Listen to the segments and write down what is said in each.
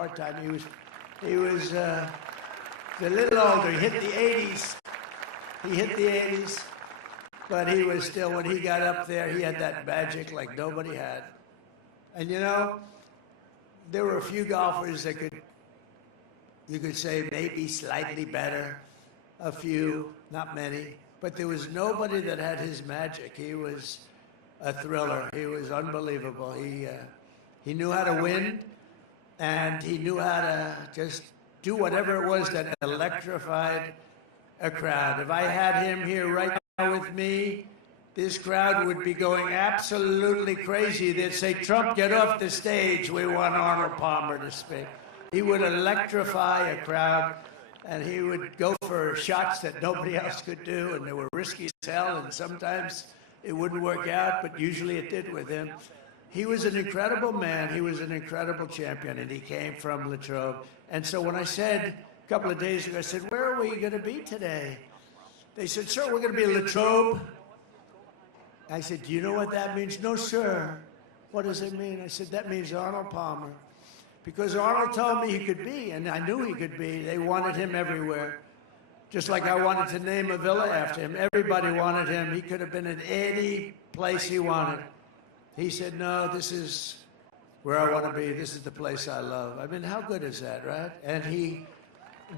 hard time. He was a little older. He hit the 80s. He hit the 80s, but he was still, when he got up there, he had that magic like nobody had. And you know, there were a few golfers that you could say maybe slightly better, a few, not many, but there was nobody that had his magic. He was a thriller. He was unbelievable. He knew how to win, and he knew how to just do whatever it was that electrified a crowd. If I had him here right now with me, this crowd would be going absolutely crazy. They'd say, "Trump, get off the stage. We want Arnold Palmer to speak." He would electrify a crowd, and he would go for shots that nobody else could do, and they were risky as hell, and sometimes it wouldn't work out, but usually it did with him. He was an incredible man. He was an incredible champion, and he came from Latrobe. And so when I said a couple of days ago, I said, "Where are we going to be today?" They said, "Sir, we're going to be in Latrobe." I said, "Do you know what that means?" "No, sir." "What does it mean?" I said, "That means Arnold Palmer." Because Arnold told me he could be, and I knew he could be. They wanted him everywhere. Just like I wanted to name a villa after him. Everybody wanted him. He could have been in any place he wanted. He said, "No, this is where I want to be. This is the place I love." I mean, how good is that, right? And he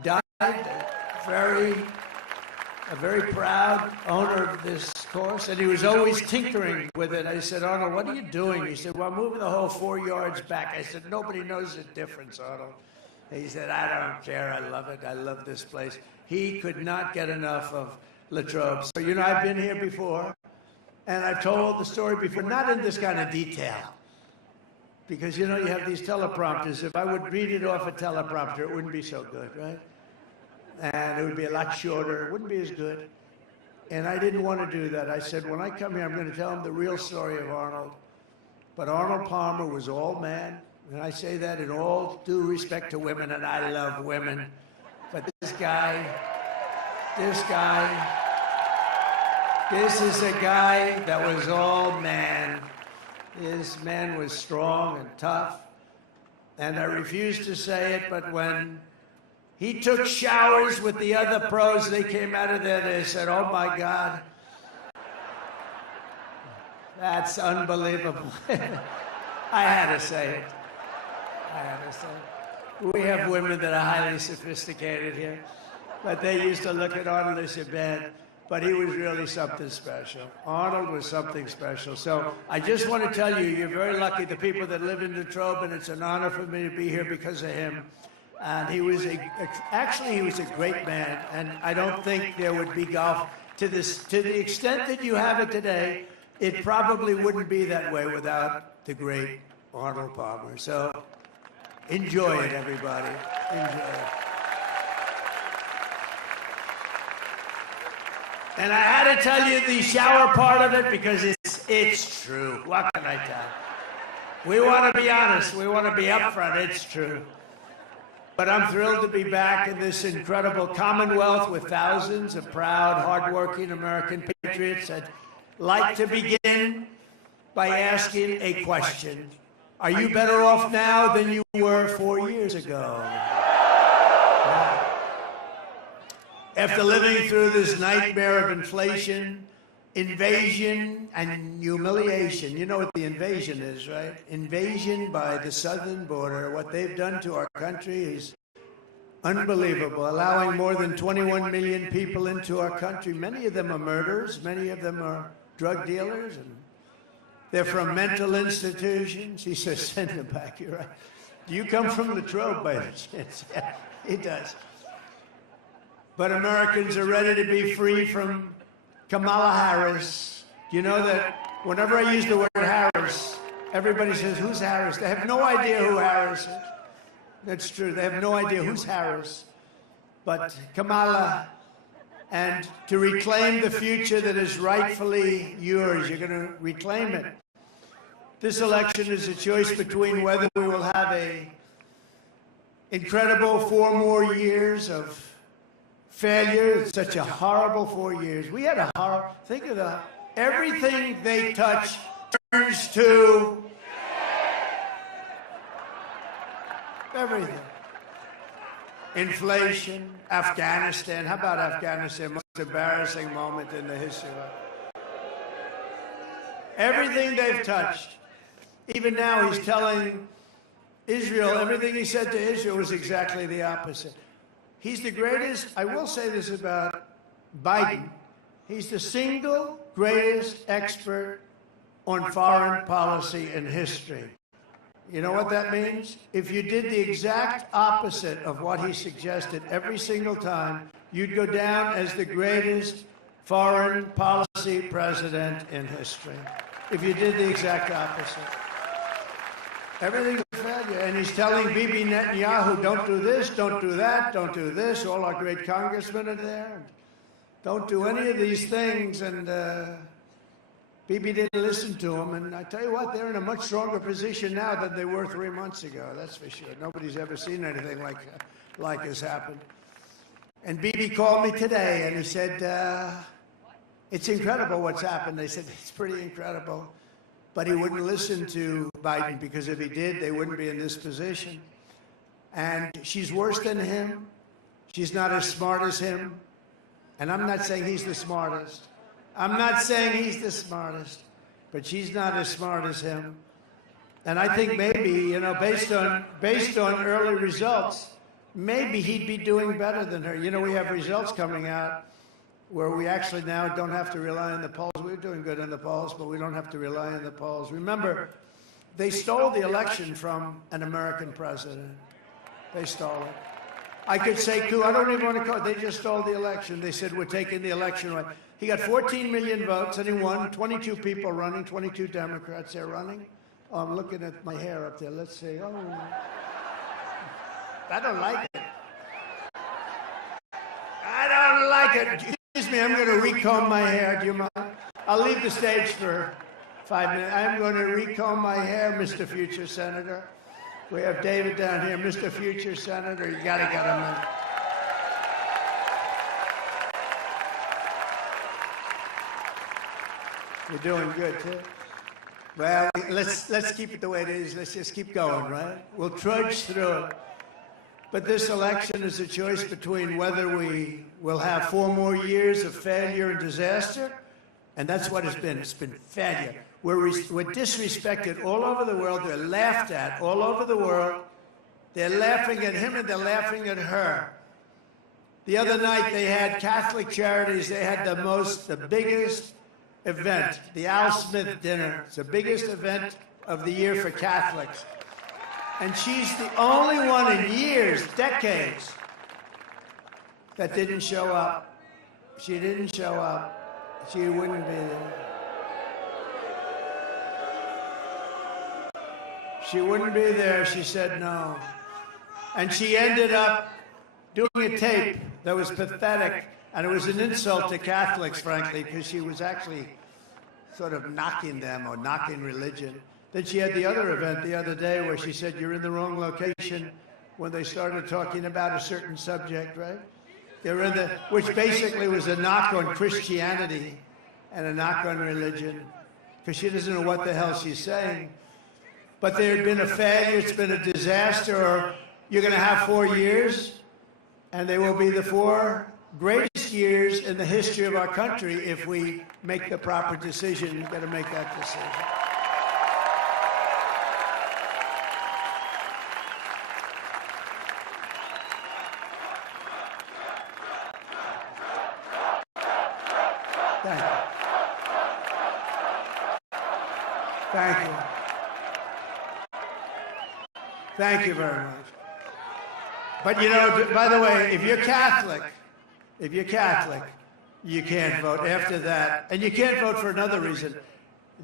died a very proud owner of this course, and he was always tinkering with it. I said, "Arnold, what are you doing?" He said, "Well, I'm moving the hole 4 yards back." I said, "Nobody knows the difference, Arnold." He said, "I don't care. I love it. I love this place." He could not get enough of Latrobe. So, you know, I've been here before, and I've told the story before, not in this kind of detail, because, you know, you have these teleprompters. If I would read it off a teleprompter, it wouldn't be so good, right? And it would be a lot shorter. It wouldn't be as good. And I didn't want to do that. I said, when I come here, I'm going to tell them the real story of Arnold. But Arnold Palmer was all man. And I say that in all due respect to women, and I love women. But this is a guy that was all man. This man was strong and tough. And I refuse to say it, but when he took showers with the other pros, they came out of there, they said, "Oh my God, that's unbelievable." I had to say it. We have women that are highly sophisticated here, but they used to look at Arnold and say, "Man," but he was really something special. Arnold was something special. So I just want to tell you, you're very lucky, the people that live in Latrobe, and it's an honor for me to be here because of him. And he was actually he was a great man, and I don't think there would be golf to the extent that you have it today. It probably wouldn't be that way without the great Arnold Palmer. So enjoy it, everybody. Enjoy it. And I had to tell you the shower part of it because it's true. What can I tell you? We want to be honest. We want to be upfront. It's true. But I'm thrilled to be back in this incredible Commonwealth with thousands of proud, hardworking American patriots. I'd like to begin by asking a question. Are you better off now than you were 4 years ago? After living through this nightmare of inflation, invasion, and humiliation. You know what the invasion is, right? Invasion by the southern border. What they've done to our country is unbelievable, allowing more than 21 million people into our country. Many of them are murderers. Many of them are drug dealers. And they're from mental institutions. He says, "Send them back." You're right. Do you come from Latrobe by any chance? Yeah, he does. But Americans are ready to be free from Kamala Harris. You know that whenever I use the word Harris, everybody says, "Who's Harris?" They have no idea who Harris is. That's true. They have no idea who's Harris. But Kamala, and to reclaim the future that is rightfully yours, you're going to reclaim it. This election is a choice between whether we will have a incredible 4 more years of failure. It's such a horrible 4 years. We had a horror. Think of that. Everything they touch turns to. Everything. Inflation, Afghanistan. How about Afghanistan? Most embarrassing moment in the history of it. Everything they've touched. Even now he's telling Israel, everything he said to Israel was exactly the opposite. He's the greatest, I will say this about Biden, he's the single greatest expert on foreign policy in history. You know what that means? If you did the exact opposite of what he suggested every single time, you'd go down as the greatest foreign policy president in history. If you did the exact opposite. Everything's a failure. And he's telling Bibi Netanyahu, don't do this, don't do that, don't do this. All our great congressmen are there. Don't do any of these things. And Bibi didn't listen to him. And I tell you what, they're in a much stronger position now than they were 3 months ago. That's for sure. Nobody's ever seen anything like has happened. And Bibi called me today, and he said, it's incredible what's happened. They said, it's pretty incredible. But he wouldn't listen to Biden, because if he did, they wouldn't be in this position. And she's worse than him. She's not as smart as him. And I'm not saying he's the smartest. I'm not saying he's the smartest. But she's not as smart as him. And I think maybe, you know, based on early results, maybe he'd be doing better than her. You know, we have results coming out where we actually now don't have to rely on the polls. We're doing good in the polls, but we don't have to rely on the polls. Remember, they stole the election from an American president. They stole it. I could say, I don't even want to call it. They just stole the election. They said, we're taking the election away. He got 14 million votes, and he won. 22 people running, 22 Democrats there running. Oh, I'm looking at my hair up there. Let's see. Oh, I don't like it. I don't like it. Excuse me, I'm going to recomb my hair. Do you mind? I'll leave the stage for 5 minutes. I'm going to recomb my hair, Mr. Future Senator. We have David down here. Mr. Future Senator, you got to get him in. You're doing good, too. Well, let's keep it the way it is. Let's just keep going, right? We'll trudge through it. But this election is a choice between whether we will have 4 more years of failure and disaster, and that's what it's been. It's been failure. We're disrespected all over the world. They're laughed at all over the world. They're laughing at him and they're laughing at her. The other night they had Catholic Charities. They had the biggest event, the Al Smith dinner. It's the biggest event of the year for Catholics. And she's the only one in years, decades, that didn't show up. She didn't show up. She wouldn't be there. She wouldn't be there. She said no. And she ended up doing a tape that was pathetic. And it was an insult to Catholics, frankly, because she was actually sort of knocking them or knocking religion. Then she had the other event the other day where she said, you're in the wrong location, when they started talking about a certain subject, right? They were in which basically was a knock on Christianity and a knock on religion, because she doesn't know what the hell she's saying. But there had been a failure, it's been a disaster, or you're going to have 4 years, and they will be the 4 greatest years in the history of our country if we make the proper decision. You've got to make that decision. Thank you. Thank you very much. But you know, by the way, if you're Catholic, you can't vote after that. And you can't vote for another reason.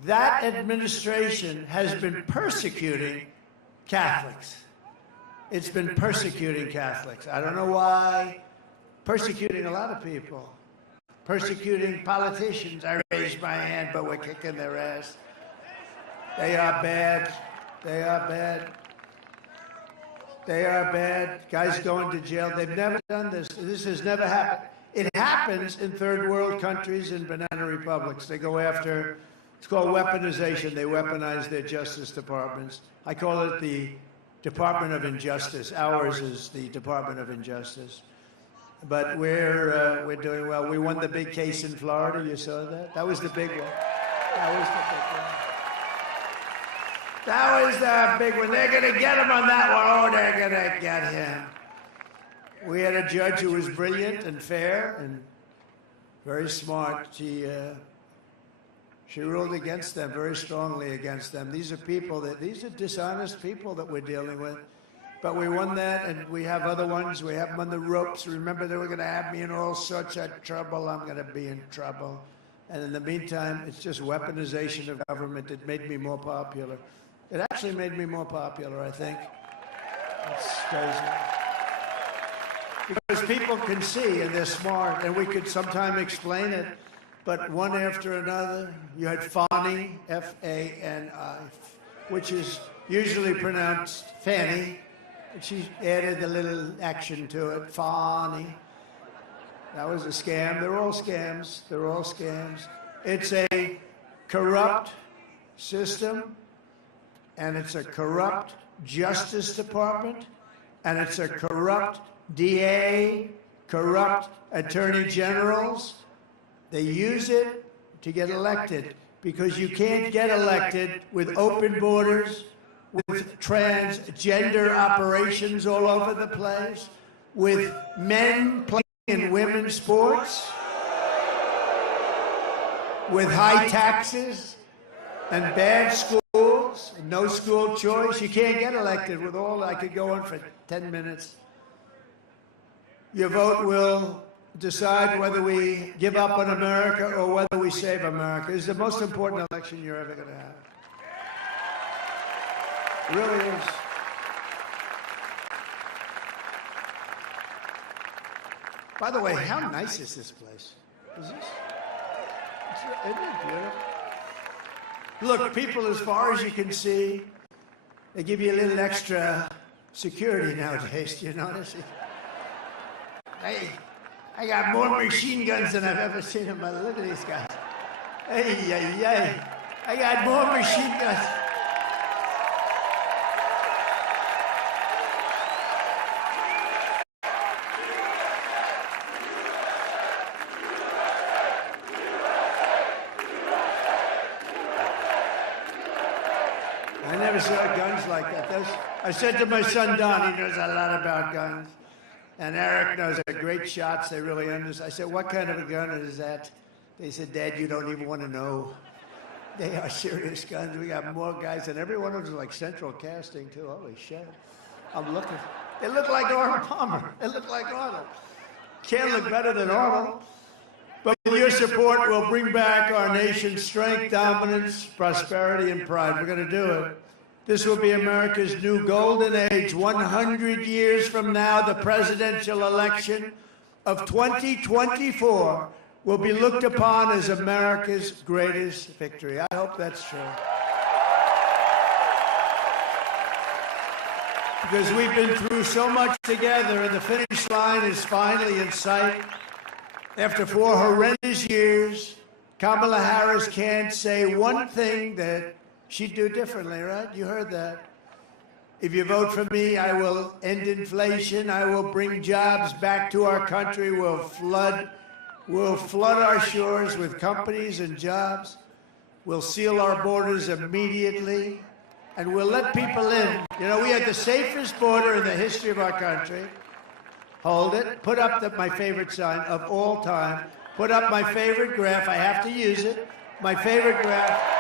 That administration has been persecuting Catholics. It's been persecuting Catholics. I don't know why. Persecuting a lot of people. Persecuting politicians. I raised my hand, but we're kicking their ass. They are bad. They are bad. They are bad. Guys going to jail. They've never done this. This has never happened. It happens in third world countries and banana republics. They go after, it's called weaponization. They weaponize their justice departments. I call it the Department of Injustice. Ours is the Department of Injustice. But we're doing well. We won the big case in Florida. You saw that? That was the big one. That was the big one. That was the big one. They're going to get him on that one. Oh, they're going to get him. We had a judge who was brilliant and fair and very smart. She ruled against them, very strongly against them. These are dishonest people that we're dealing with. But we won that, and we have other ones. We have them on the ropes. Remember, they were going to have me in all sorts of trouble. I'm going to be in trouble. And in the meantime, it's just weaponization of government. It made me more popular. It actually made me more popular, I think. It's crazy. Because people can see, and they're smart, and we could sometime explain it. But one after another, you had Fani, F-A-N-I, which is usually pronounced Fanny. And she added a little action to it, Fani. That was a scam. They're all scams. They're all scams. It's a corrupt system, and it's a corrupt Justice Department, and it's a corrupt DA, corrupt attorney generals. They use it to get elected because you can't get elected with open borders, with transgender operations all over the place, with men playing in women's sports, with high taxes and bad schools, no school choice. You can't get elected with all. I could go on for 10 minutes. Your vote will decide whether we give up on America or whether we save America. It's the most important election you're ever going to have. It really is. By the way, how nice is this place? Isn't it beautiful? Look, people, as far as you can see, they give you a little extra security nowadays. Do you notice it? Hey, I got more machine guns than I've ever seen in my life. Look at these guys. Hey, hey, hey. I got more machine guns. I never saw guns like that. I said to my son, Don, he knows a lot about guns. And Eric knows they're great shots. They really understand. I said, what kind of a gun is that? They said, Dad, you don't even want to know. They are serious guns. We got more guys, and every one of them is like central casting, too. Holy shit. I'm looking. They look like Arnold Palmer. They look like Arnold. Can't look better than Arnold. But with your support, we'll bring back our nation's strength, dominance, prosperity, and pride. We're going to do it. This will be America's new golden age. 100 years from now, the presidential election of 2024 will be looked upon as America's greatest victory. I hope that's true. Because we've been through so much together, and the finish line is finally in sight. After 4 horrendous years, Kamala Harris can't say one thing that she'd do differently, right? You heard that. If you vote for me, I will end inflation. I will bring jobs back to our country. We'll flood our shores with companies and jobs. We'll seal our borders immediately, and we'll let people in. You know, we had the safest border in the history of our country. Hold it. Put up my favorite sign of all time. Put up my favorite graph. I have to use it. My favorite graph.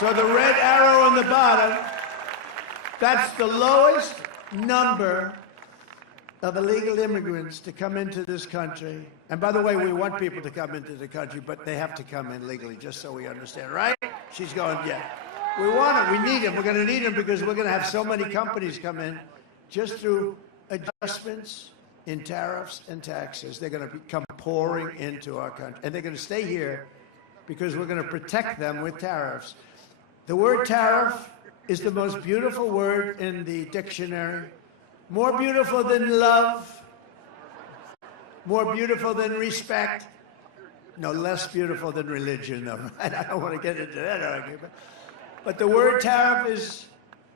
So the red arrow on the bottom, that's the lowest number of illegal immigrants to come into this country. And by the way, we want people to come into the country, but they have to come in legally, just so we understand, right? She's going, yeah. We want them. We need them. We're going to need them because we're going to have so many companies come in just through adjustments in tariffs and taxes. They're going to come pouring into our country. And they're going to stay here because we're going to protect them with tariffs. The word tariff is the most beautiful word in the dictionary. More beautiful than love. More beautiful than respect. No, less beautiful than religion, though. I don't want to get into that argument. But the word tariff is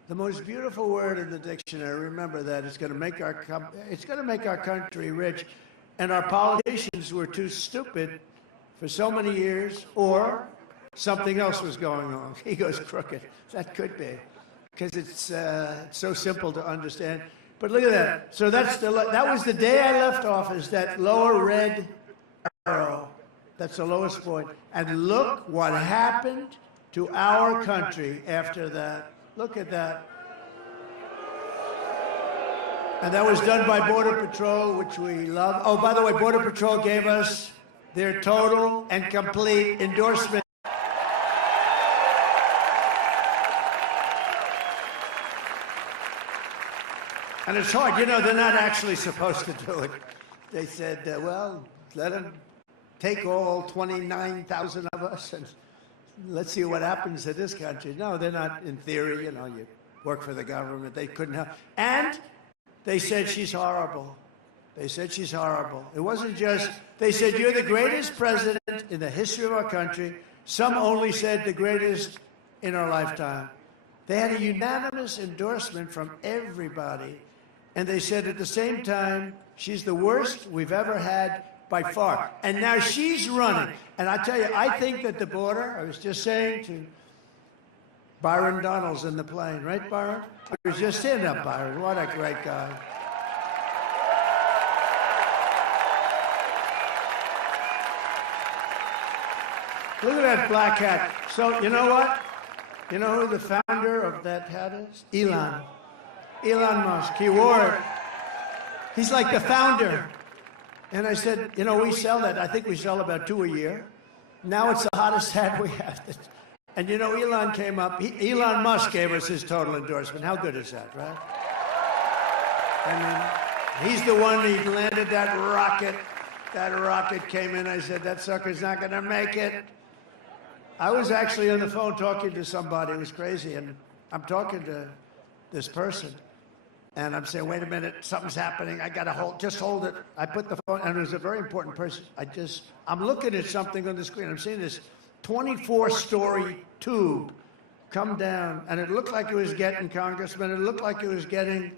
the most beautiful word in the dictionary. Remember that. It's going to make our country rich. And our politicians were too stupid for so many years, or something else was going on. He goes crooked. That could be, because it's so simple to understand. But look at that. So that was the day I left office, that lower red arrow. That's the lowest point. And look what happened to our country after that. Look at that. And that was done by Border Patrol, which we love. Oh, by the way, Border Patrol gave us their total and complete endorsement. And it's hard. You know, they're not actually supposed to do it. They said, well, let them take all 29,000 of us and let's see what happens to this country. No, they're not, in theory. You know, you work for the government. They couldn't help. And they said she's horrible. They said she's horrible. It wasn't just, they said, you're the greatest president in the history of our country. Some only said the greatest in our lifetime. They had a unanimous endorsement from everybody. And they said at the same time, she's the worst we've ever had by far. And now she's running. And I tell you, I think that the border, I was just saying to Byron Donalds in the plane, right, Byron? It was just him up, Byron. What a great guy. Look at that black hat. So, you know what? You know who the founder of that hat is? Elon Musk. He wore it. He's like the founder. And I said, you know, we sell that. I think we sell about 2 a year. Now it's the hottest hat we have. And you know, Elon came up. Elon Musk gave us his total endorsement. How good is that, right? I mean, he's the one who landed that rocket. That rocket came in. I said, that sucker's not going to make it. I was actually on the phone talking to somebody. It was crazy. And I'm talking to this person. And I'm saying, wait a minute, something's happening. I got to just hold it. I put the phone, and it was a very important person. I'm looking at something on the screen. I'm seeing this 24-story tube come down, and it looked like it was getting, Congressman, it looked like it was getting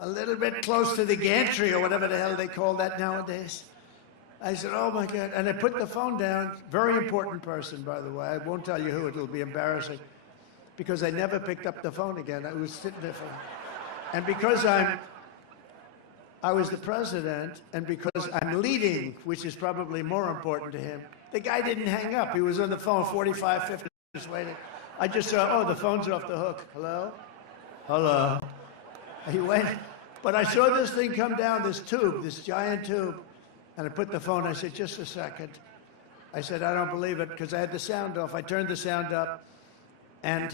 a little bit close to the gantry or whatever the hell they call that nowadays. I said, oh my God. And I put the phone down. Very important person, by the way. I won't tell you who. It'll be embarrassing. Because I never picked up the phone again. I was sitting there for... And because I was the president, and because I'm leading, which is probably more important to him, the guy didn't hang up. He was on the phone 45, 50 minutes waiting. I just saw, oh, the phone's off the hook. Hello? Hello? He went, but I saw this thing come down, this tube, this giant tube, and I put the phone, I said, just a second. I said, I don't believe it, because I had the sound off. I turned the sound up, and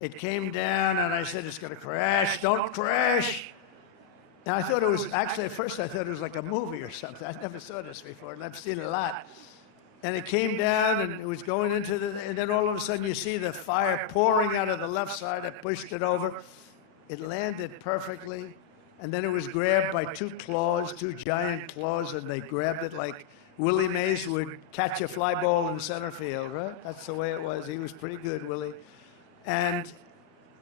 it came down, and I said, it's going to crash. Don't crash. Now, I thought it was, actually, at first, I thought it was like a movie or something. I never saw this before, and I've seen it a lot. And it came down, and it was going into and then all of a sudden, you see the fire pouring out of the left side. I pushed it over. It landed perfectly, and then it was grabbed by two giant claws, and they grabbed it like Willie Mays would catch a fly ball in center field, right? That's the way it was. He was pretty good, Willie. And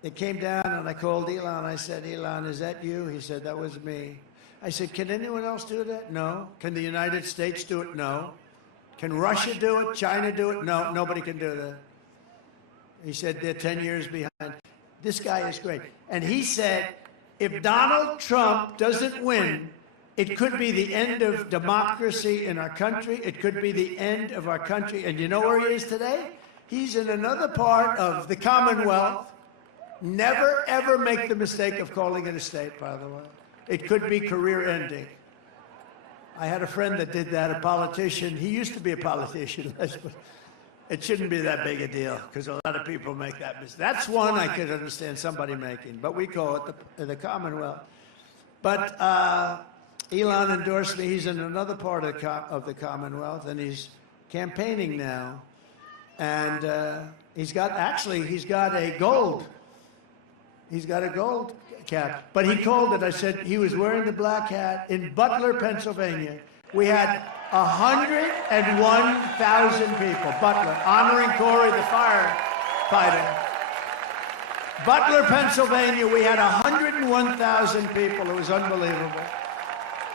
it came down, and I called Elon. I said, Elon, is that you? He said, that was me. I said, can anyone else do that? No. Can the United States do it? No. Can Russia do it? China do it? No, nobody can do that. He said, they're 10 years behind. This guy is great. And he said, if Donald Trump doesn't win, it could be the end of democracy in our country. It could be the end of our country. And you know where he is today? He's in another part of the Commonwealth. Never, ever make the mistake of calling it a state, by the way. It could be career-ending. I had a friend that did that, a politician. He used to be a politician, but it shouldn't be that big a deal, because a lot of people make that mistake. That's one I could understand somebody making, but we call it the Commonwealth. But Elon endorsed me. He's in another part of the Commonwealth, and he's campaigning now. And he's got a gold. He's got a gold cap. But he called it, I said, he was wearing the black hat in Butler, Pennsylvania. We had 101,000 people, Butler, honoring Corey, the firefighter. Butler, Pennsylvania, we had 101,000 people. It was unbelievable.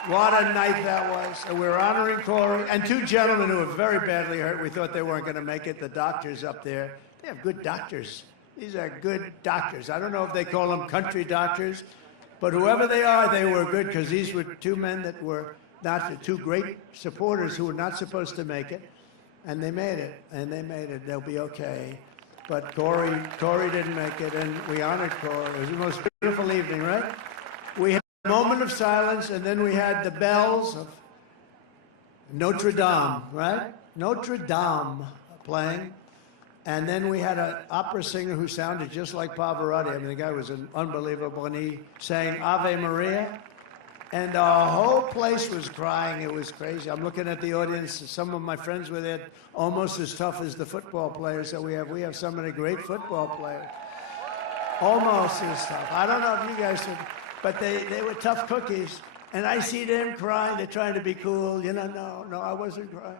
What a night that was. And we were honoring Corey and two gentlemen who were very badly hurt. We thought they weren't going to make it. The doctors up there, they have good doctors. These are good doctors. I don't know if they call them country doctors, but whoever they are, they were good because these were two men that were not the two great supporters who were not supposed to make it. And they made it, and they made it. They'll be okay. But Corey didn't make it, and we honored Corey. It was the most beautiful evening, right? We had a moment of silence, and then we had the bells of Notre Dame, right? Notre Dame playing. And then we had an opera singer who sounded just like Pavarotti. I mean, the guy was unbelievable, and he sang Ave Maria. And our whole place was crying. It was crazy. I'm looking at the audience. Some of my friends were there, almost as tough as the football players that we have. We have some of the great football players. Almost as tough. I don't know if you guys did, but they were tough cookies. And I see them crying. They're trying to be cool. You know, no, I wasn't crying.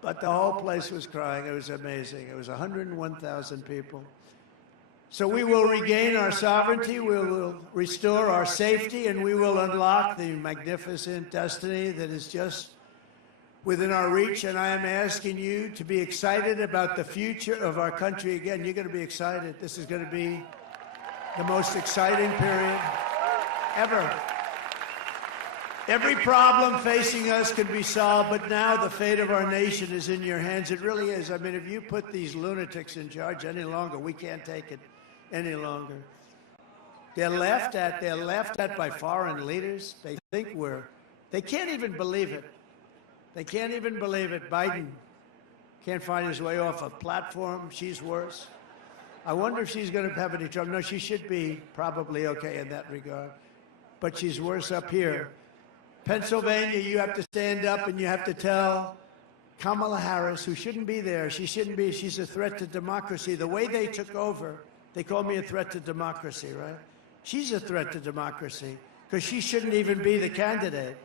But the whole place was crying. It was amazing. It was 101,000 people. So we will regain our sovereignty, we will restore our safety, and we will unlock the magnificent destiny that is just within our reach. And I am asking you to be excited about the future of our country. Again, you're going to be excited. This is going to be the most exciting period ever. Every problem facing us can be solved, but now the fate of our nation is in your hands. It really is. I mean, if you put these lunatics in charge any longer, we can't take it any longer. They're laughed at by foreign leaders. They think they can't even believe it. They can't even believe it. Biden can't find his way off a platform. She's worse. I wonder if she's going to have any trouble. No, she should be probably okay in that regard. But she's worse up here. Pennsylvania, you have to stand up and you have to tell Kamala Harris, who shouldn't be there, she's a threat to democracy. The way they took over, they called me a threat to democracy, right? She's a threat to democracy because she shouldn't even be the candidate.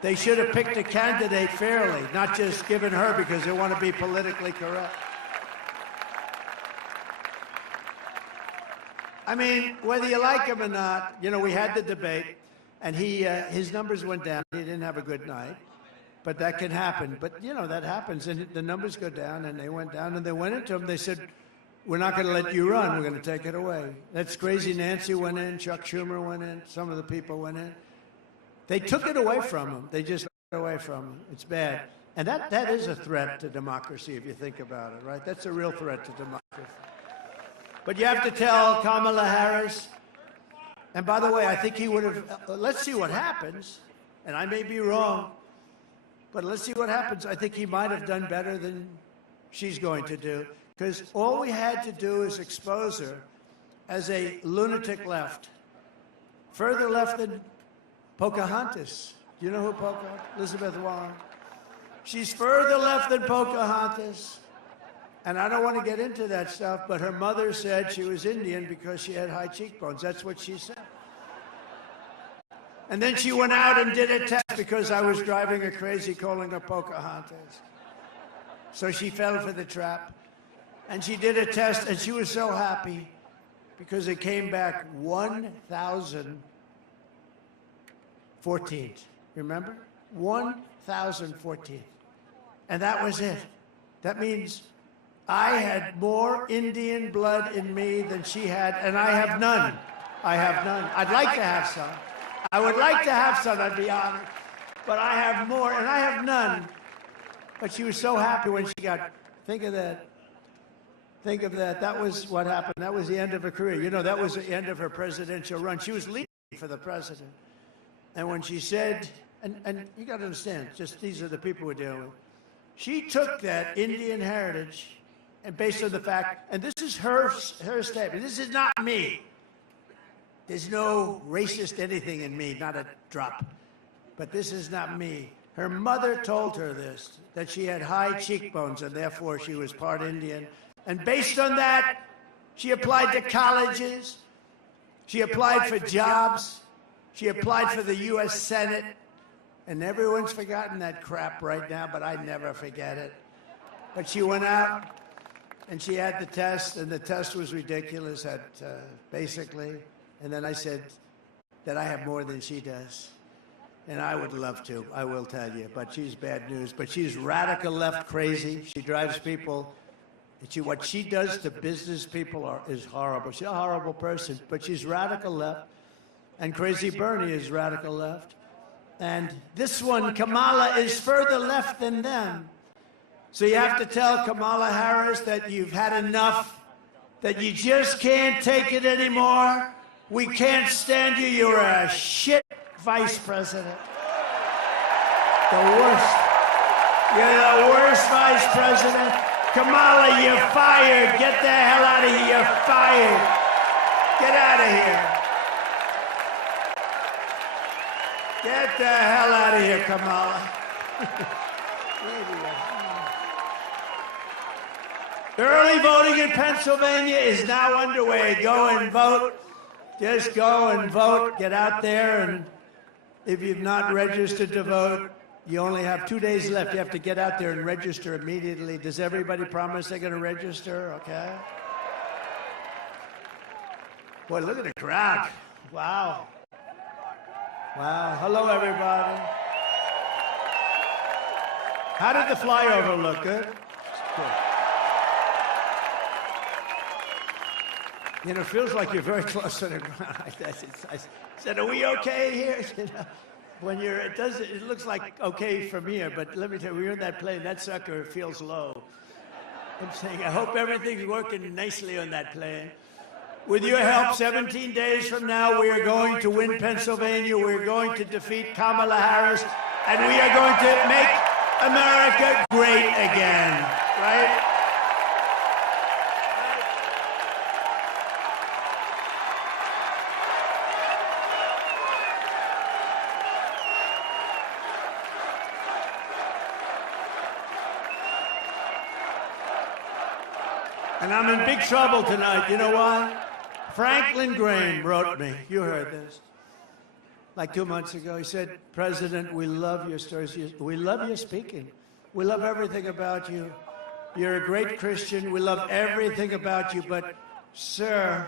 They should have picked a candidate fairly, not just given her because they want to be politically correct. I mean, whether you like him or not, you know, we had the debate. And his numbers went down. He didn't have a good night, but that can happen. But, you know, that happens, and the numbers go down, and they went down, and they went into him. They said, we're not going to let you run. We're going to take it away. That's crazy. Nancy went in. Chuck Schumer went in. Some of the people went in. They took it away from him. They just took it away from him. It's bad. And that is a threat to democracy, if you think about it, right? That's a real threat to democracy. But you have to tell Kamala Harris. And by the way, I think he would have, let's see what happens, and I may be wrong, but let's see what happens. I think he might have done better than she's going to do, because all we had to do is expose her as a lunatic left, further left than Pocahontas. Do you know who Pocahontas? Elizabeth Warren. She's further left than Pocahontas. And I don't want to get into that stuff, but her mother said she was Indian because she had high cheekbones. That's what she said. And then she went out and did a test because I was driving her crazy calling her Pocahontas. So she fell for the trap. And she did a test, and she was so happy because it came back 1,014. Remember? 1,014. And that was it. That means I had more Indian blood in me than she had, and I have none. I have none. I'd like to have some. I would like to have some, I'd be honored. But I have more, and I have none. But she was so happy when she got, think of that. Think of that. That was what happened. That was the end of her career. You know, that was the end of her presidential run. She was leading for the president. And when she said, and you got to understand, just these are the people we're dealing with. She took that Indian heritage, and based on the fact, and this is her statement, this is not me. There's no racist anything in me, not a drop. But this is not me. Her mother told her this, that she had high cheekbones, and therefore she was part Indian. And based on that, she applied to colleges. She applied for jobs. She applied for the U.S. Senate. And everyone's forgotten that crap right now, but I never forget it. But she went out, And she had the test, and the test was ridiculous basically. And then I said that I have more than she does. And I would love to, I will tell you, but she's bad news. But she's radical left crazy. She drives people. What she does to business people is horrible. She's a horrible person, but she's radical left. And Crazy Bernie is radical left. And this one, Kamala, is further left than them. So you have to tell Kamala Harris that you've had enough, that you just can't take it anymore. We can't stand you. You're a shit vice president. The worst. You're the worst vice president. Kamala, you're fired. Get the hell out of here. You're fired. Get out of here. Get the hell out of here, Kamala. Early voting in Pennsylvania is now underway. Go and vote. Just go and vote. Get out there, and if you've not registered to vote, you only have 2 days left. You have to get out there and register immediately. Does everybody promise they're going to register? Okay. Boy, look at the crowd. Wow. Wow. Hello, everybody. How did the flyover look? Good? Good. You know, it feels like you're very close to the ground. I said, are we okay here? You know, when you're, it looks like okay from here, but let me tell you, when you're in that plane, that sucker feels low. I'm saying, I hope everything's working nicely on that plane. With your help, 17 days from now, we are going to win Pennsylvania. We're going to defeat Kamala Harris, and we are going to make America great again, right? And I'm in big trouble tonight. You know why? Franklin Graham wrote me. You heard this. Like 2 months ago, he said, President, we love your stories. We love your speaking. We love everything about you. You're a great Christian. We love everything about you. But, sir,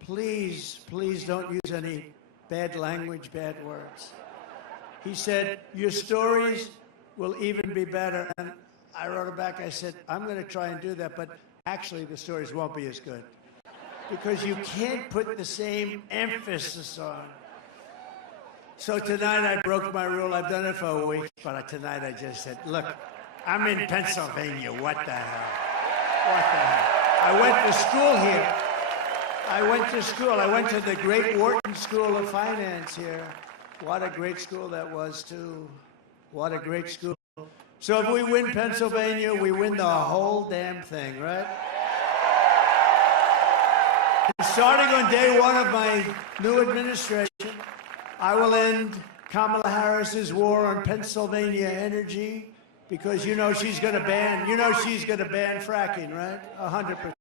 please, please don't use any bad language, bad words. He said, your stories will even be better. And I wrote it back. I said, I'm going to try and do that. But actually, the stories won't be as good. Because you can't put the same emphasis on. So tonight I broke my rule. I've done it for a week, but tonight I just said, look, I'm in Pennsylvania. What the hell? What the hell? I went to school here. I went to school. I went to the great Wharton School of Finance here. What a great school that was, too. What a great school. So if we win Pennsylvania, we win the whole damn thing, right? Starting on day one of my new administration, I will end Kamala Harris's war on Pennsylvania energy because you know she's going to ban, fracking, right? 100%.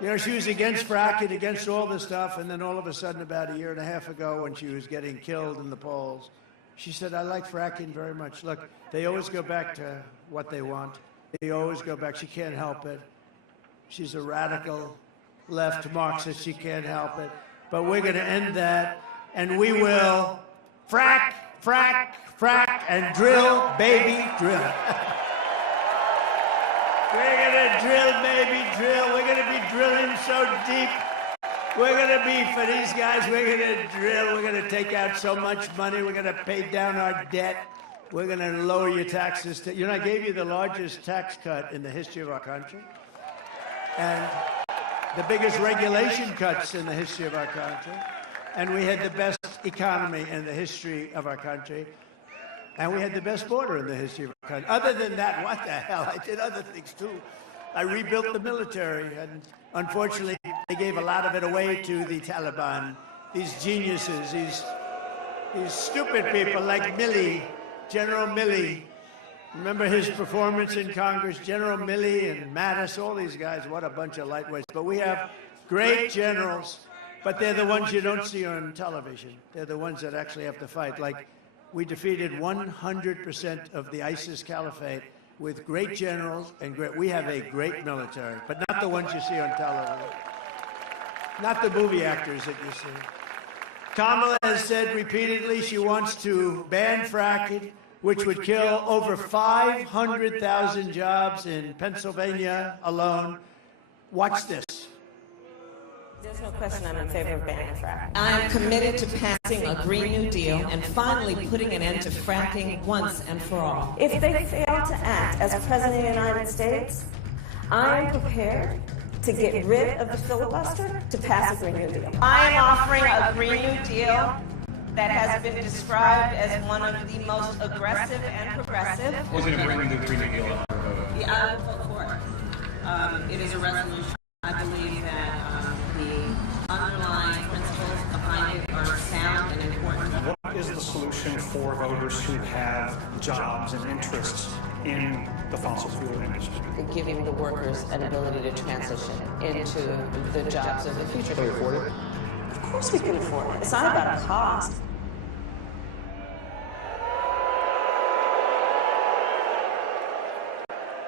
You know, she was against fracking, against all this stuff, and then all of a sudden, about a year and a half ago, when she was getting killed in the polls, she said, I like fracking very much. Look, they always go back to what they want. They always go back. She can't help it. She's a radical left Marxist. She can't help it. But we're going to end that, and we will frack, frack, frack, and drill, baby, drill. We're going to drill, baby, drill. We're going to be drilling so deep. We're going to be, for these guys, we're going to drill. We're going to take out so much money. We're going to pay down our debt. We're going to lower your taxes. You know, I gave you the largest tax cut in the history of our country. And the biggest regulation cuts in the history of our country. And we had the best economy in the history of our country. And we had the best border in the history of our country. Other than that, what the hell? I did other things, too. I rebuilt the military. And unfortunately, they gave a lot of it away to the Taliban. These geniuses, these stupid people like Milley, General Milley. Remember his performance in Congress? General Milley and Mattis, all these guys, what a bunch of lightweights. But we have great generals, but they're the ones you don't see on television. They're the ones that actually have to fight. Like, we defeated 100% of the ISIS caliphate with great generals and we have a great military, but not the ones you see on television, not the movie actors that you see. Kamala has said repeatedly she wants to ban fracking, which would kill over 500,000 jobs in Pennsylvania alone. Watch this. There's no question I'm in favor of banning fracking. I'm committed to passing a Green New Deal and finally putting an end to fracking once and for all. If they fail to act as President of the United States, I'm prepared to get rid of the filibuster to pass a Green New Deal. I am offering a Green New Deal that has been described as one of the most aggressive and progressive. Wasn't it bringing the Green New Deal up? Yeah, I would vote for it. It is a resolution. I believe that the underlying principles behind it are sound and important. What is the solution for voters who have jobs and interests in the fossil fuel industry? Giving the workers an ability to transition into the jobs of the future. Can we afford it? Of course we can afford it. It's not about a cost.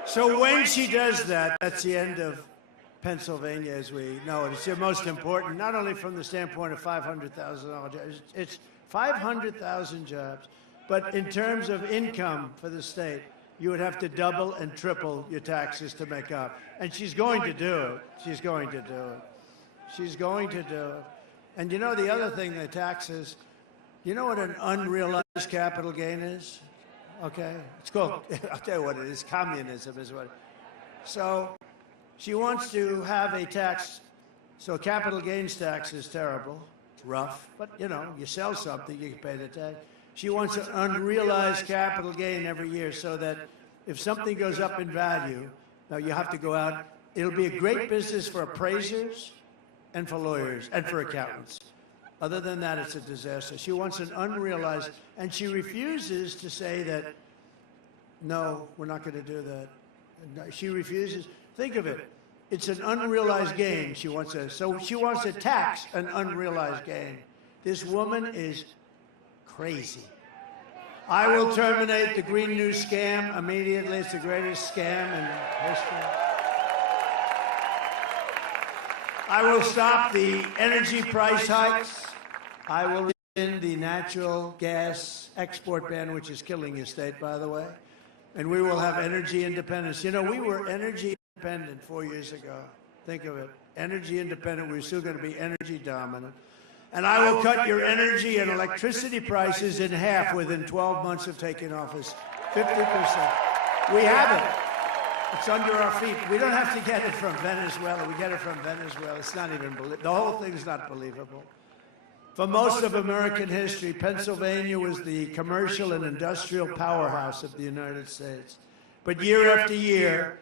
So when she does that, that's the end of Pennsylvania as we know it. It's the most important, not only from the standpoint of $500,000 jobs, it's 500,000 jobs, but in terms of income for the state, you would have to double and triple your taxes to make up. And she's going to do it. She's going to do it. She's going to do it. And you know the other thing, the taxes, you know what an unrealized capital gain is? Okay? It's called, I'll tell you what it is, communism is what it is. So she wants to have a tax, so capital gains tax is terrible, rough, but you know, you sell something, you can pay the tax. She wants an unrealized capital gain every year so that if something goes up in value, now you have to go out, it'll be a great business for appraisers and for lawyers and for accountants. Other than that, it's a disaster. She wants an unrealized, and she refuses to say that, no, we're not going to do that. No, she refuses. Think of it. It's an unrealized gain. She wants to tax an unrealized gain. This woman is crazy. I will terminate the Green New scam immediately. It's the greatest scam in history. I will stop the energy price hikes. I will rescind the natural gas export ban, which is killing your state, by the way. And we will have energy independence. You know, we were energy independent 4 years ago. Think of it. Energy independent. We're still going to be energy dominant. And I will cut your energy and electricity prices in half within 12 months of taking office. 50%. We have it. It's under our feet. We don't have to get it from Venezuela. We get it from Venezuela. It's not even believable. The whole thing is not believable. For most of American history, Pennsylvania was the commercial and industrial powerhouse of the United States. But year after year,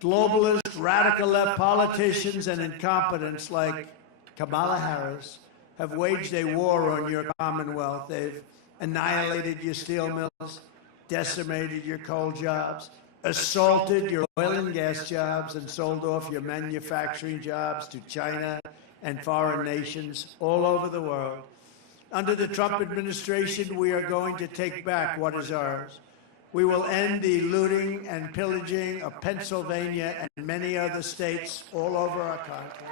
globalist, radical left politicians and incompetents like Kamala Harris have waged a war on your Commonwealth. They've annihilated your steel mills, decimated your coal jobs, assaulted your oil and gas jobs, and sold off your manufacturing jobs to China and foreign nations all over the world. Under the Trump administration, we are going to take back what is ours. We will end the looting and pillaging of Pennsylvania and many other states all over our country.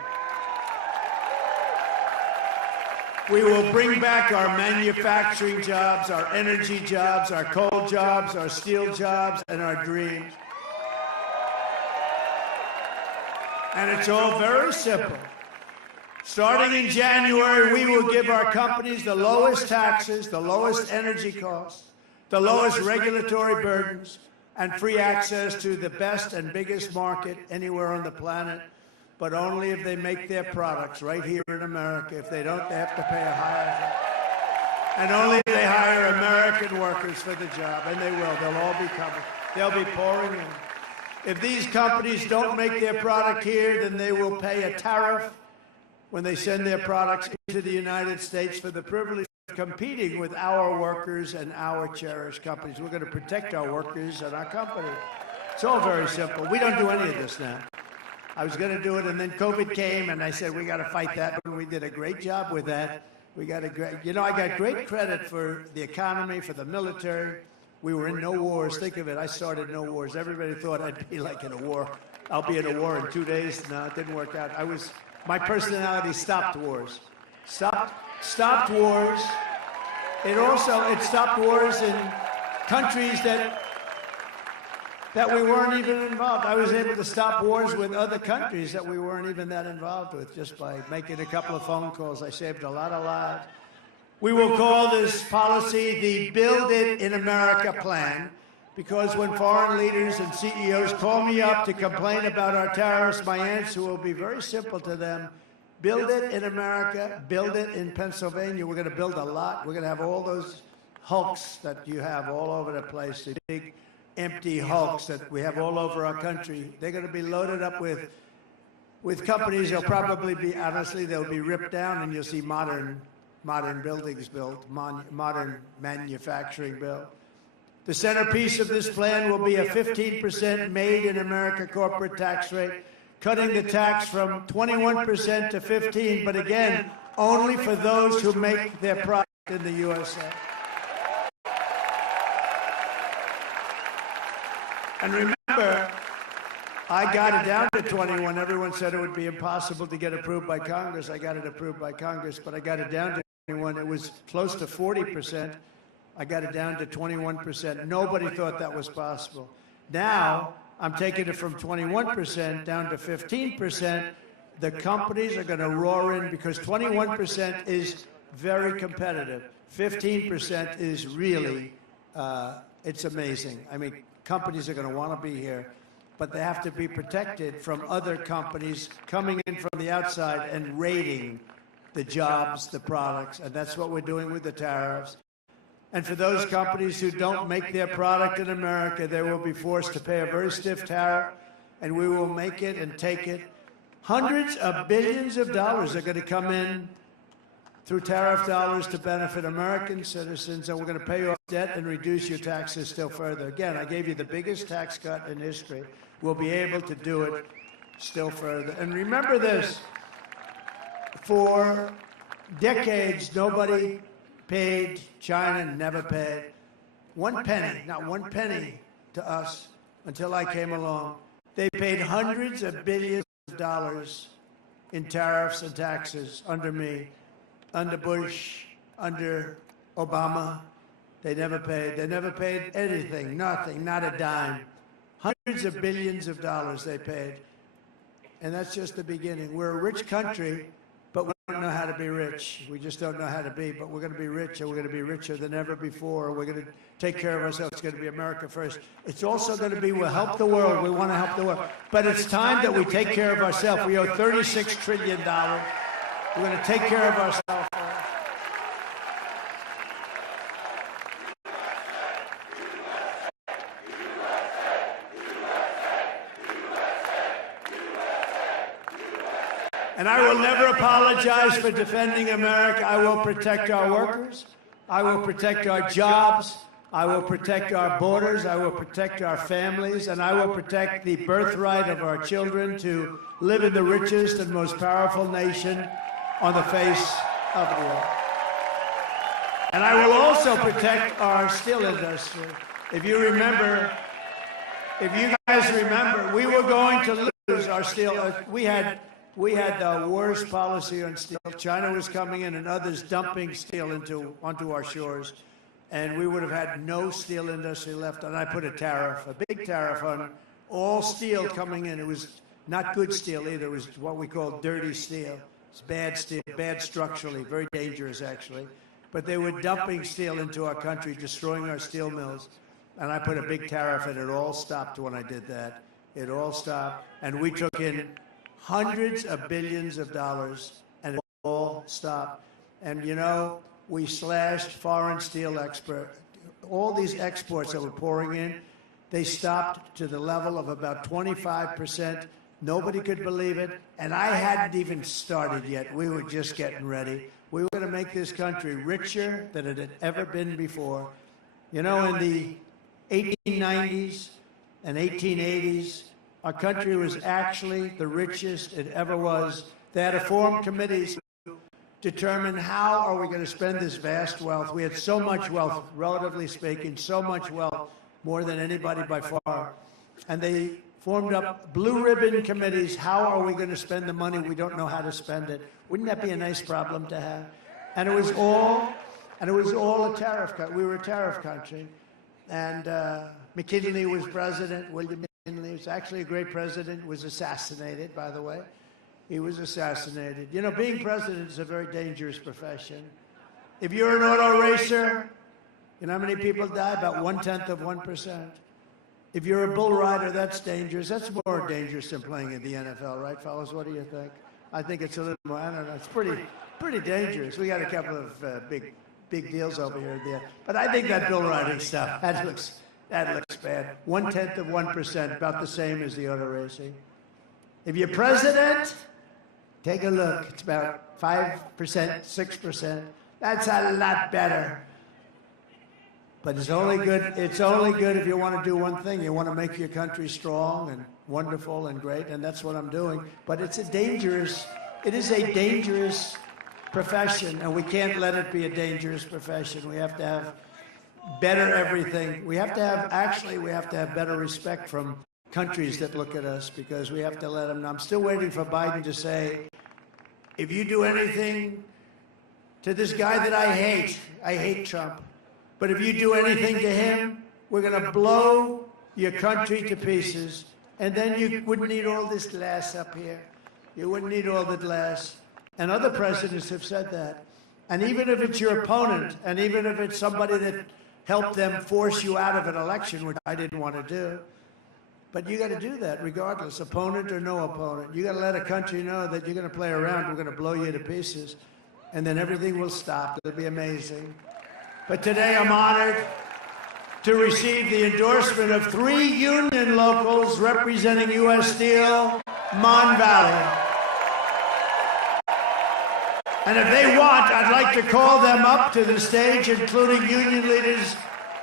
We will bring back our manufacturing jobs, our energy jobs, our coal jobs, our steel jobs, and our dreams. And it's all very simple. Starting in January, we will give our companies the lowest taxes, the lowest energy costs, the lowest regulatory burdens, and free access to the best and biggest market anywhere on the planet, but only if they make their products right here in America. If they don't, they have to pay a higher tax. And only if they hire American workers for the job, and they will. They'll all be coming. They'll be pouring in. If these companies don't make their product here, then they will pay a tariff when they send their products into the United States for the privilege of competing with our workers and our cherished companies. We're going to protect our workers and our company. It's all very simple. We don't do any of this now. I was going to do it, and then COVID came, and I said, we got to fight that. And we did a great job with that. We got a great, you know, I got great credit for the economy, for the military, We were in no wars. Think of it. I started no wars. Everybody thought I'd be like in a war. I'll be in a war in 2 days. No, it didn't work out. My personality stopped wars. Stopped wars. It stopped wars in countries that we weren't even involved. I was able to stop wars with other countries that we weren't even that involved with just by making a couple of phone calls. I saved a lot of lives. We will call this policy the Build It in America plan, because when foreign leaders and CEOs call me up to complain about our tariffs, my answer will be very simple to them. Build it in America, build it in Pennsylvania. We're going to build a lot. We're going to have all those hulks that you have all over the place, the big empty hulks that we have all over our country. They're going to be loaded up with companies. They'll probably be, honestly, they'll be ripped down, and you'll see modern buildings built, modern manufacturing built. The centerpiece of this plan will be a 15% made in America corporate tax rate, cutting the tax from 21% to 15%, but again, only for those who make their product in the USA. And remember, I got it down to 21. Everyone said it would be impossible to get approved by Congress. I got it approved by Congress, but I got it down to 21. It was close to 40%. I got it down to 21%. Nobody thought that was possible. Now, I'm taking it from 21% down to 15%. The companies are going to roar in because 21% is very competitive. 15% is really, it's amazing. I mean, companies are going to want to be here, but they have to be protected from other companies coming in from the outside and raiding the jobs, the products, and that's what we're doing with the tariffs. And for those companies who don't make their product in America, they will be forced to pay a very stiff tariff, and we will make it and take it. Hundreds of billions of dollars are going to come in through tariff dollars to benefit American citizens, and we're going to pay off debt and reduce your taxes still further. Again, I gave you the biggest tax cut in history. We'll be able to do it still further. And remember this, for decades, nobody paid, China never paid one penny, not one penny to us until I came along. They paid hundreds of billions of dollars in tariffs and taxes under me, under Bush, under Obama. They never paid. They never paid anything, nothing, not a dime. Hundreds of billions of dollars they paid. And that's just the beginning. We're a rich country, but we don't know how to be rich. We just don't know how to be, but we're going to be rich, and we're going to be richer than ever before. We're going to take care of ourselves. It's going to be America first. It's also going to be, we'll help the world. We want to help the world. But it's time that we take care of ourselves. We owe $36 trillion. We're going to take care of ourselves. And I will never apologize for defending America. I will protect our workers. I will protect our jobs. I will protect our borders. I will protect our families. And I will protect the birthright of our children to live in the richest and most powerful nation on the face of the earth. And I will also protect our steel industry. If you guys remember, we were going to lose our steel. We had the worst policy on steel. China was coming in and others dumping steel onto our shores, and we would have had no steel industry left. And I put a big tariff on all steel coming in. It was not good steel either. It was what we call dirty steel. It's bad steel, bad structurally, very dangerous actually. But they were dumping steel into our country, destroying our steel mills. And I put a big tariff, and it all stopped when I did that. It all stopped, and we took in hundreds of billions of dollars, and it all stopped. And you know, we slashed foreign steel export. All these exports that were pouring in, they stopped to the level of about 25%. Nobody could believe it, and I hadn't even started yet. We were just getting ready. We were going to make this country richer than it had ever been before. You know, in the 1890s and 1880s, our country was actually the richest it ever was. They had to form committees determine how are we going to spend this vast wealth. We had so much wealth, relatively speaking, so much wealth, more than anybody by far. And they formed up blue ribbon committees. How are we going to spend the money? We don't know how to spend it. Wouldn't that be a nice problem to have? And it was all a tariff cut. We were a tariff country. And McKinley was president. William McKinley was actually a great president, was assassinated, by the way. He was assassinated. You know, being president is a very dangerous profession. If you're an auto racer, you know how many people die? About 1/10%. If you're a bull rider, that's dangerous. That's more dangerous than playing in the NFL, right, fellas? What do you think? I think it's a little more, I don't know, it's pretty dangerous. We got a couple of big deals over here and there. But I think that bull riding stuff, that looks bad. 1/10%, about the same as the auto racing. If you're president, take a look. It's about 5%, 6%. That's a lot better. But it's only good if you want to do one thing. You want to make your country strong and wonderful and great, and that's what I'm doing. But it is a dangerous profession, and we can't let it be a dangerous profession. We have to have better everything. We have to have better respect from countries that look at us, because we have to let them know. I'm still waiting for Biden to say, if you do anything to this guy that I hate Trump, but if you do anything to him, we're going to blow your country to pieces, and then you wouldn't need all this glass up here. You wouldn't need all the glass. And other presidents have said that. And even if it's your opponent, and even if it's somebody that helped them force you out of an election, which I didn't want to do, but you got to do that regardless, opponent or no opponent. You got to let a country know that you're going to play around, we're going to blow you to pieces, and then everything will stop. It'll be amazing. But today I'm honored to receive the endorsement of 3 union locals representing U.S. Steel, Mon Valley. And if they want, I'd like to call them up to the stage, including union leaders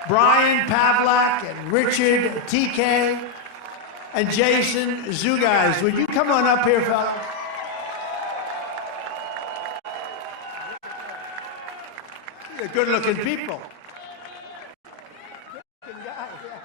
Brian Pavlak and Richard TK and Jason Zugais. Would you come on up here, fellas? They're good-looking people. Good guy, yeah.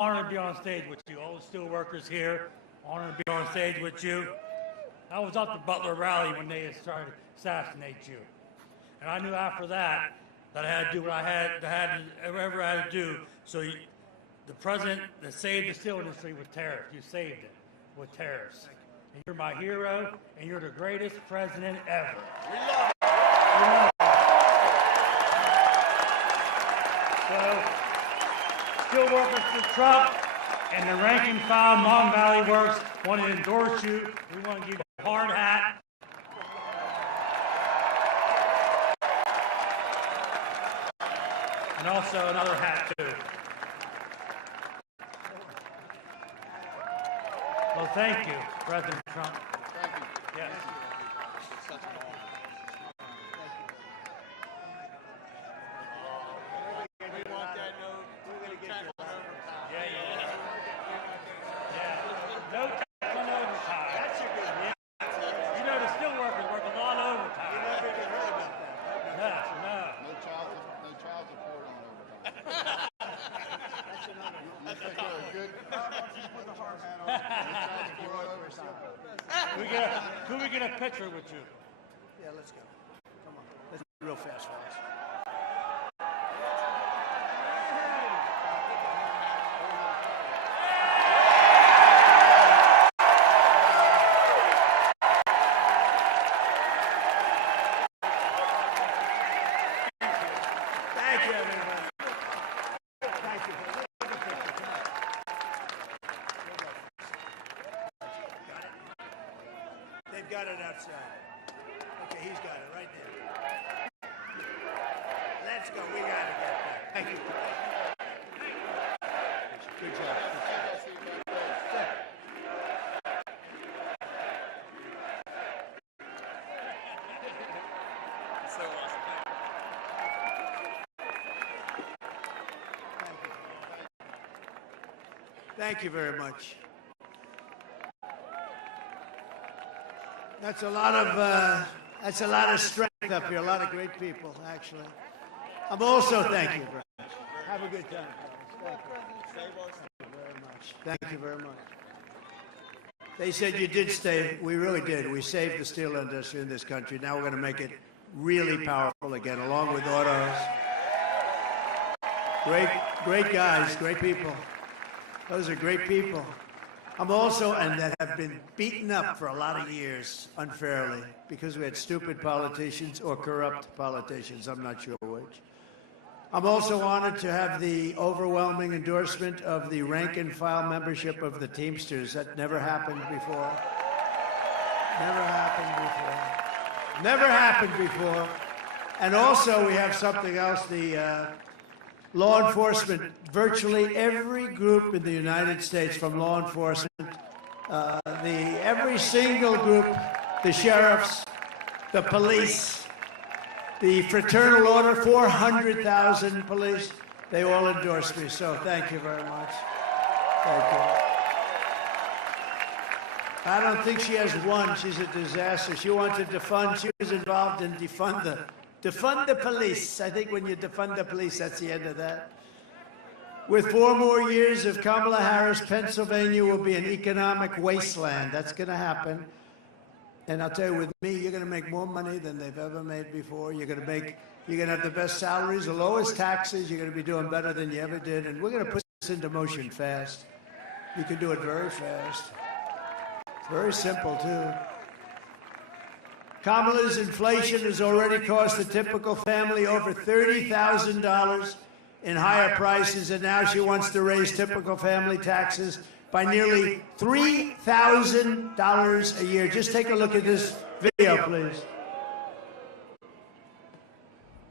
Honored to be on stage with you, all the steel workers here. Honored to be on stage with you. I was up at Butler Rally when they started to assassinate you, and I knew after that I had to do what I had to do. So the president that saved the steel industry with tariffs, you saved it with tariffs. And you're my hero, and you're the greatest president ever. We love you. So, steel workers for Trump and the rank and file Mon Valley Works want to endorse you. We want to give you a hard hat. And also another hat too. Well, thank you, President Trump. Thank you. Yes. It's such an honor. We want that note. We're going to get you overtime. Yeah. No tax on overtime. That's your good one. You know the steel workers work a lot of overtime. You never even heard about that. No. No child support on overtime. You think they're good? Put the hard hat on. Could we get a picture with you? Yeah, let's go. Come on. Let's go real fast, fellas. Thank you, everybody. Thank you. Take a picture. Come on. Got it? They've got it outside. Okay, he's got it right there. Let's go. We got to get that. Thank you. Good job. So awesome. Thank you very much. That's a lot of strength up here. A lot of great people, actually. I'm also thank you very much. Have a good time, fellas. Thank you very much. Thank you very much. They said you did stay. We really did. We saved the steel industry in this country. Now we're going to make it really powerful again, along with autos. Great guys, great people. Those are great people. I'm also, and that have been beaten up for a lot of years unfairly because we had stupid politicians or corrupt politicians. I'm not sure which. I'm also honored to have the overwhelming endorsement of the rank and file membership of the Teamsters. That never happened before. Never happened before. Never happened before. And also we have something else, the law enforcement. Virtually every group in the United States from law enforcement, every single group, the sheriffs, the police, the fraternal order, 400,000 police, they all endorse me. So thank you very much. Thank you. I don't think she has won. She's a disaster. She wanted to defund. She was involved in defund the police. I think when you defund the police, that's the end of that. With 4 more years of Kamala Harris, Pennsylvania will be an economic wasteland. That's going to happen. And I'll tell you, with me, you're going to make more money than they've ever made before. You're going to have the best salaries, the lowest taxes. You're going to be doing better than you ever did. And we're going to put this into motion fast. You can do it very fast. It's very simple, too. Kamala's inflation has already cost the typical family over $30,000 in higher prices, and now she wants to raise typical family taxes by nearly $3,000 a year. Just take a look at this video, please.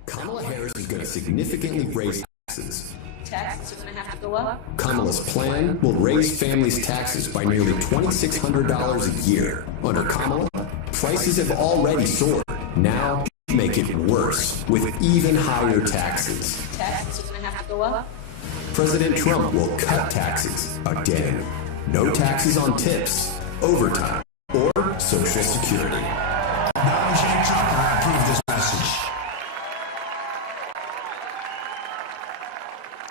Kamala Harris is going to significantly raise taxes. Taxes are going to have to go up. Kamala's plan will raise families' taxes by nearly $2,600 a year. Under Kamala, prices have already soared. Now, make it worse with even higher taxes. Taxes are going to have to go up. President Trump will cut taxes again. No taxes on tips, overtime, or Social Security. Donald J. Trump approved this message.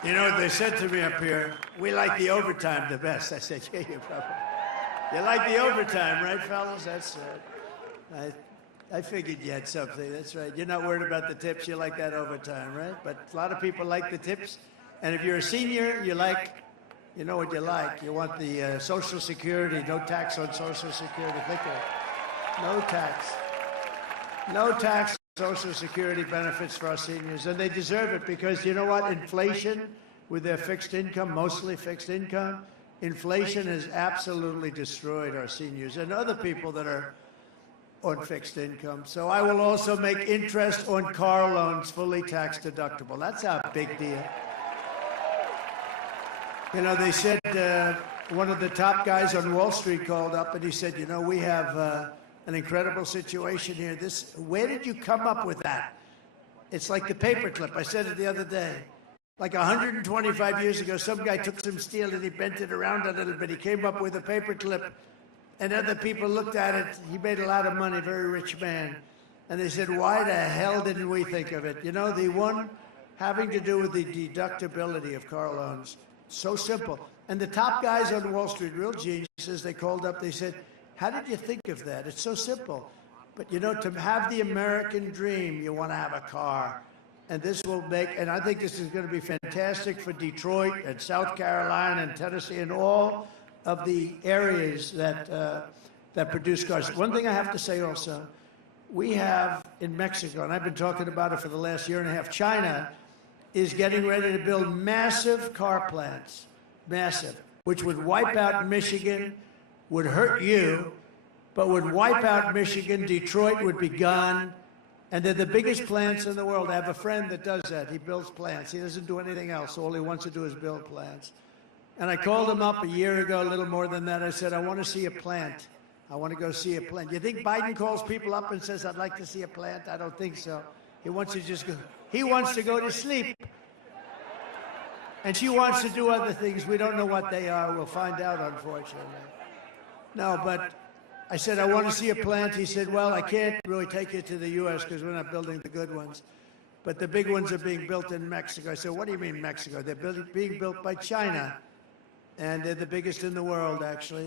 You know, they said to me up here, we like the overtime the best. I said, yeah, you probably. You like the overtime, right, fellas? That's I figured you had something. That's right. You're not worried about the tips. You like that overtime, right? But a lot of people like the tips. And if you're a senior, you know what you like. You want the Social Security, no tax on Social Security. Think of it. No tax. No tax on Social Security benefits for our seniors. And they deserve it because, you know what? Inflation, with their fixed income, mostly fixed income, inflation has absolutely destroyed our seniors and other people that are on fixed income. So I will also make interest on car loans fully tax deductible. That's a big deal. You know, they said one of the top guys on Wall Street called up and he said, you know, we have an incredible situation here. Where did you come up with that? It's like the paperclip. I said it the other day. Like 125 years ago, some guy took some steel and he bent it around a little bit. He came up with a paperclip. And other people looked at it. He made a lot of money, very rich man. And they said, why the hell didn't we think of it? You know, the one having to do with the deductibility of car loans. So simple. And the top guys on Wall Street, real geniuses, they called up, they said, How did you think of that? It's so simple. But, you know, to have the American dream, you want to have a car. And this will make, and I think this is going to be fantastic for Detroit and South Carolina and Tennessee and all of the areas that, that produce cars. One thing I have to say also, we have in Mexico, and I've been talking about it for the last year and a half, China is getting ready to build massive car plants, massive, which would wipe out Michigan, would hurt you, but would wipe out Michigan. Detroit would be gone. And they're the biggest plants in the world. I have a friend that does that. He builds plants. He doesn't do anything else. All he wants to do is build plants. And I called him up a year ago, a little more than that. I said, I want to see a plant. I want to go see a plant. You think Biden calls people up and says, I'd like to see a plant? I don't think so. He wants to just go. He wants to go to sleep. And she wants to do other things. We don't know what they are. We'll find out, unfortunately. No, but I said, I want to see a plant. He said, well, I can't really take you to the U.S. because we're not building the good ones. But the big ones are being built in Mexico. I said, what do you mean Mexico? They're being built by China. And they're the biggest in the world, actually.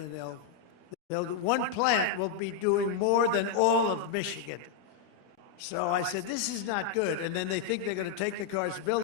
And one plant will be doing more than all of Michigan. So I said, this is not good. And then they think they're going to take the cars, build